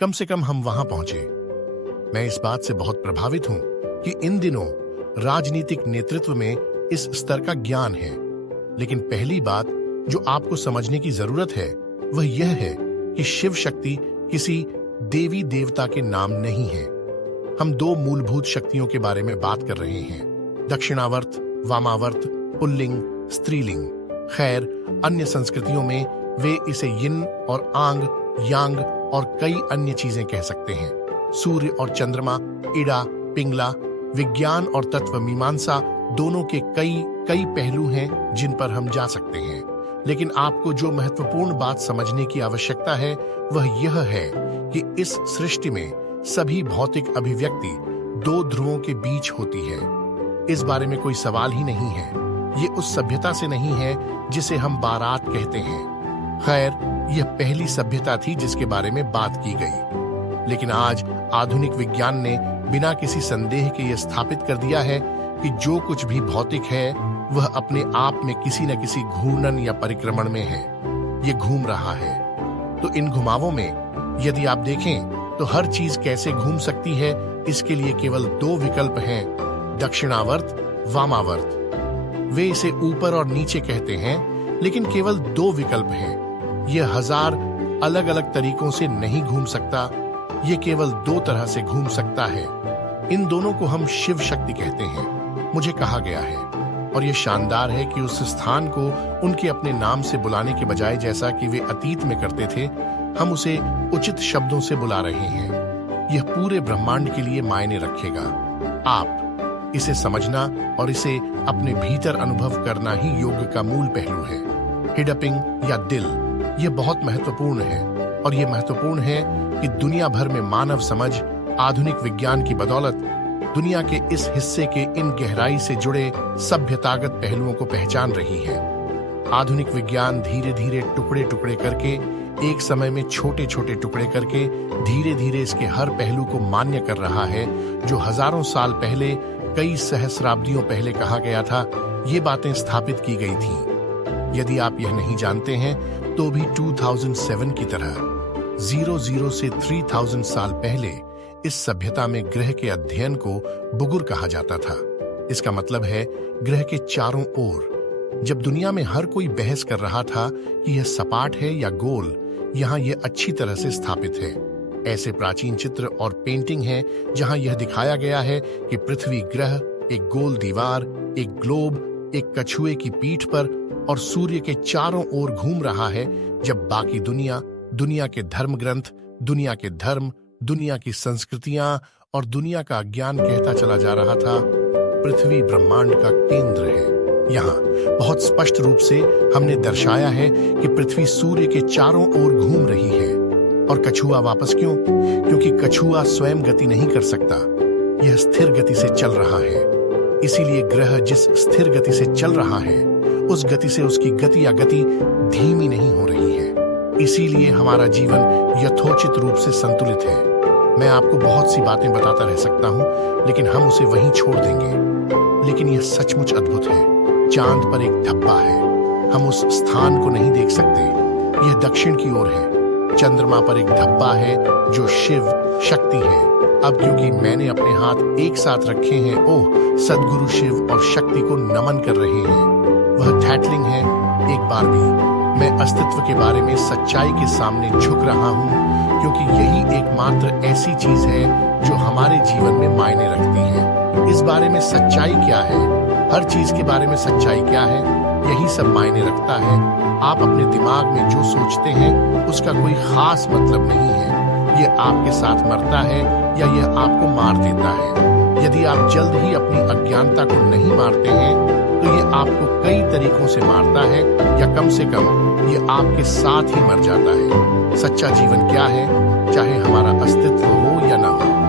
कम से कम हम वहां पहुंचे। मैं इस बात से बहुत प्रभावित हूं कि इन दिनों राजनीतिक नेतृत्व में इस स्तर का ज्ञान है, लेकिन पहली बात जो आपको समझने की जरूरत है वह यह है कि शिव शक्ति किसी देवी देवता के नाम नहीं है। हम दो मूलभूत शक्तियों के बारे में बात कर रहे हैं, दक्षिणावर्त, वामावर्त, पुल्लिंग, स्त्रीलिंग। खैर, अन्य संस्कृतियों में वे इसे यिन और आंग, यांग और कई अन्य चीजें कह सकते हैं। सूर्य और चंद्रमा, इड़ा, पिंगला, विज्ञान और तत्व मीमांसा दोनों के कई पहलू हैं जिन पर हम जा सकते हैं, लेकिन आपको जो महत्वपूर्ण बात समझने की आवश्यकता है वह यह है कि इस सृष्टि में सभी भौतिक अभिव्यक्ति दो ध्रुवों के बीच होती है। इस बारे में कोई सवाल ही नहीं है। ये उस सभ्यता से नहीं है जिसे हम बारात कहते हैं। खैर, यह पहली सभ्यता थी जिसके बारे में बात की गई, लेकिन आज आधुनिक विज्ञान ने बिना किसी संदेह के यह स्थापित कर दिया है कि जो कुछ भी भौतिक है वह अपने आप में किसी न किसी घूर्णन या परिक्रमण में है। ये घूम रहा है। तो इन घुमावों में यदि आप देखें तो हर चीज कैसे घूम सकती है, इसके लिए केवल दो विकल्प हैं, दक्षिणावर्त, वामावर्त। वे इसे ऊपर और नीचे कहते हैं, लेकिन केवल दो विकल्प हैं। यह हजार अलग अलग तरीकों से नहीं घूम सकता, यह केवल दो तरह से घूम सकता है। इन दोनों को हम शिव शक्ति कहते हैं, मुझे कहा गया है। और यह शानदार है कि उस स्थान को उनके अपने नाम से बुलाने के बजाय, जैसा कि वे अतीत में करते थे, हम उसे उचित शब्दों से बुला रहे हैं। यह पूरे ब्रह्मांड के लिए मायने रखेगा। आप इसे समझना और इसे अपने भीतर अनुभव करना ही योग का मूल पहलू है। हिडपिंग या दिल, यह बहुत महत्वपूर्ण है, और यह महत्वपूर्ण है कि दुनिया भर में मानव समझ आधुनिक विज्ञान की बदौलत दुनिया के इस हिस्से के इन गहराई से जुड़े सभ्यतागत पहलुओं को पहचान रही है। आधुनिक विज्ञान धीरे धीरे टुकड़े टुकड़े करके, एक समय में छोटे छोटे टुकड़े करके, धीरे धीरे इसके हर पहलू को मान्य कर रहा है जो हजारों साल पहले, कई सहस्राब्दियों पहले कहा गया था। ये बातें स्थापित की गई थी। यदि आप यह नहीं जानते हैं तो भी 2007 की तरह 00 से 3000 साल पहले इस सभ्यता में ग्रह के अध्ययन को बुगुर कहा जाता था। इसका मतलब है ग्रह के चारों ओर। जब दुनिया में हर कोई बहस कर रहा था कि यह सपाट है या गोल, यहाँ यह अच्छी तरह से स्थापित है। ऐसे प्राचीन चित्र और पेंटिंग हैं जहां यह दिखाया गया है कि पृथ्वी ग्रह एक गोल दीवार, एक ग्लोब, एक कछुए की पीठ पर और सूर्य के चारों ओर घूम रहा है, जब बाकी दुनिया, दुनिया के धर्म ग्रंथ, दुनिया के धर्म, दुनिया की संस्कृतियां और दुनिया का ज्ञान कहता चला जा रहा था पृथ्वी ब्रह्मांड का केंद्र है। यहाँ बहुत स्पष्ट रूप से हमने दर्शाया है कि पृथ्वी सूर्य के चारों ओर घूम रही है। और कछुआ वापस क्यों? क्योंकि कछुआ स्वयं गति नहीं कर सकता, यह स्थिर गति से चल रहा है। इसीलिए ग्रह जिस स्थिर गति से चल रहा है, उस गति से उसकी गति या गति धीमी नहीं हो रही है। इसीलिए हमारा जीवन यथोचित रूप से संतुलित है। मैं आपको बहुत सी बातें बताता रह सकता हूं, लेकिन हम उसे वहीं छोड़ देंगे। लेकिन यह सचमुच अद्भुत है। चांद पर एक धब्बा है, हम उस स्थान को नहीं देख सकते, यह दक्षिण की ओर है। चंद्रमा पर एक धब्बा है जो शिव शक्ति है। अब क्योंकि मैंने अपने हाथ एक साथ रखे हैं, ओह, सद्गुरु शिव और शक्ति को नमन कर रहे हैं। वह थैटलिंग है। एक बार भी मैं अस्तित्व के बारे में सच्चाई के सामने झुक रहा हूं, क्योंकि यही एकमात्र ऐसी चीज है जो हमारे जीवन में मायने रखती है। इस बारे में सच्चाई क्या है? हर चीज के बारे में सच्चाई क्या है? यही सब मायने रखता है। आप अपने दिमाग में जो सोचते हैं उसका कोई खास मतलब नहीं है। यह आपके साथ मरता है या यह आपको मार देता है। यदि आप जल्द ही अपनी अज्ञानता को नहीं मारते हैं तो यह आपको कई तरीकों से मारता है, या कम से कम यह आपके साथ ही मर जाता है। सच्चा जीवन क्या है, चाहे हमारा अस्तित्व हो या ना हो?